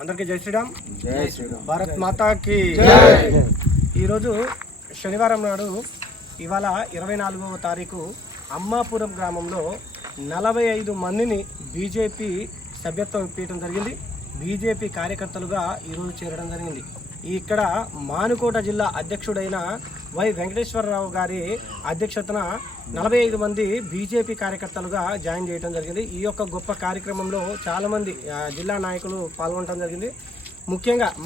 అందరికీ జై శ్రీరామ్. భారత్ మాతాకి. ఈరోజు శనివారం నాడు ఇవాళ 24వ తారీఖు అమ్మాపురం గ్రామంలో 45 మందిని బీజేపీ సభ్యత్వం ఇప్పించడం జరిగింది. బీజేపీ కార్యకర్తలుగా ఈరోజు చేరడం జరిగింది. ఇక్కడ మానుకోట జిల్లా అధ్యక్షుడైన వై వెంకటేశ్వరరావు గారి అధ్యక్షతన 45 మంది బీజేపీ కార్యకర్తలుగా జాయిన్ చేయడం జరిగింది. ఈ యొక్క గొప్ప కార్యక్రమంలో చాలామంది జిల్లా నాయకులు పాల్గొనడం జరిగింది.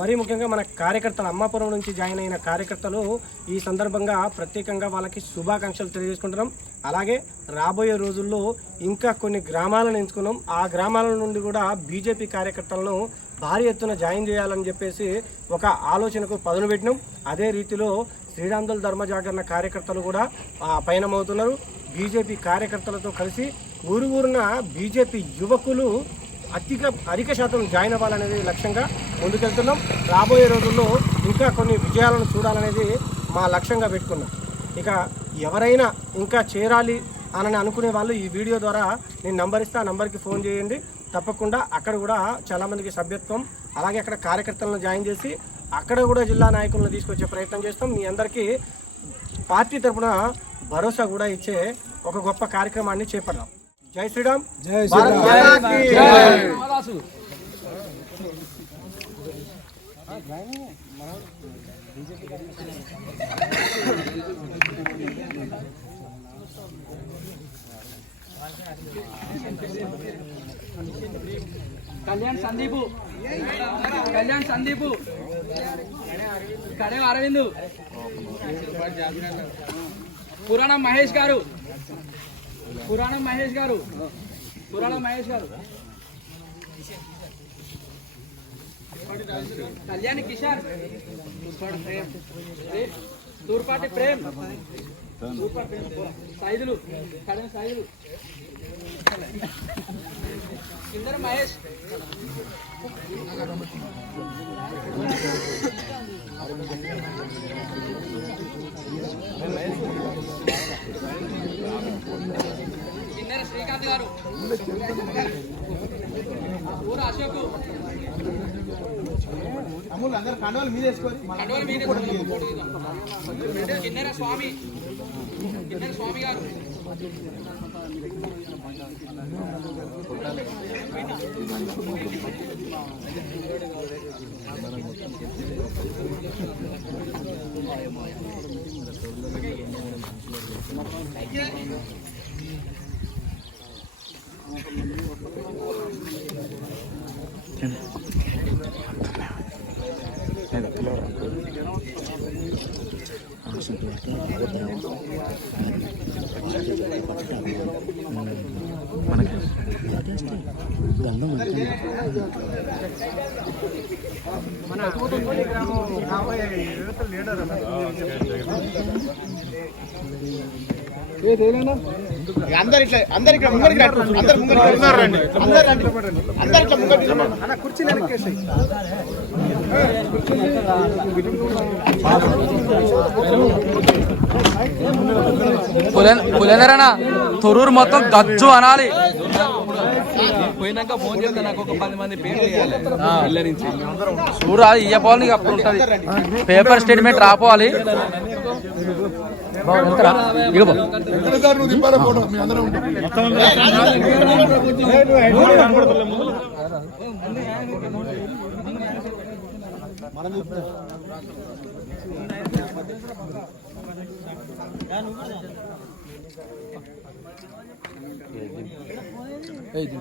మరీ ముఖ్యంగా మన కార్యకర్తలు అమ్మాపురం నుంచి జాయిన్ అయిన కార్యకర్తలు ఈ సందర్భంగా ప్రత్యేకంగా వాళ్ళకి శుభాకాంక్షలు తెలియజేసుకుంటున్నాం. అలాగే రాబోయే రోజుల్లో ఇంకా కొన్ని గ్రామాలను ఎంచుకున్నాం. ఆ గ్రామాల నుండి కూడా బీజేపీ కార్యకర్తలను భారీ ఎత్తున జాయిన్ చేయాలని చెప్పేసి ఒక ఆలోచనకు పదును పెట్టినాం. అదే రీతిలో శ్రీరాందల్ ధర్మ జాగరణ కార్యకర్తలు కూడా పయనమవుతున్నారు. బీజేపీ కార్యకర్తలతో కలిసి ఊరున బీజేపీ యువకులు అధిక శాతం జాయిన్ అవ్వాలనేది లక్ష్యంగా ముందుకెళ్తున్నాం. రాబోయే రోజుల్లో ఇంకా కొన్ని విజయాలను చూడాలనేది మా లక్ష్యంగా పెట్టుకున్నాం. ఇక ఎవరైనా ఇంకా చేరాలి అని అనుకునే వాళ్ళు ఈ వీడియో ద్వారా నేను నంబర్ ఇస్తే ఆ నంబర్కి ఫోన్ చేయండి. తప్పకుండా అక్కడ కూడా చాలామందికి సభ్యత్వం, అలాగే అక్కడ కార్యకర్తలను జాయిన్ చేసి అక్కడ కూడా జిల్లా నాయకులను తీసుకొచ్చే ప్రయత్నం చేస్తాం. మీ అందరికీ పార్టీ తరఫున భరోసా కూడా ఇచ్చే ఒక గొప్ప కార్యక్రమాన్ని చేపడదాం. జై శ్రీరామ్. జై శ్రీరామ్. కళ్యాణ్ సందీపు కడే అరవింద్, పురాణం మహేష్ గారు, కళ్యాణ్ కిషోర్, తూర్పాటి ప్రేమ్, సైదులు కడే సైదులు, కిందర మహేష్, కిన్నెర శ్రీకాంత్ గారు, ఊర అశోక్, కిన్నెర స్వామి గారు, మన కోటంపల్లి గ్రామం కాబోయే యువత లీడర్ కుర్చీ పులేందరనా తొర్రూరు మొత్తం గజ్జు అనాలి. పోయినాక ఫోన్ చేస్తే నాకు ఒక 10 మంది పేర్లు ఇళ్ళ నుంచి చూడు, అది ఇవ్వపోవాలి. అప్పుడు ఉంటుంది పేపర్ స్టేట్మెంట్ రాపోవాలి.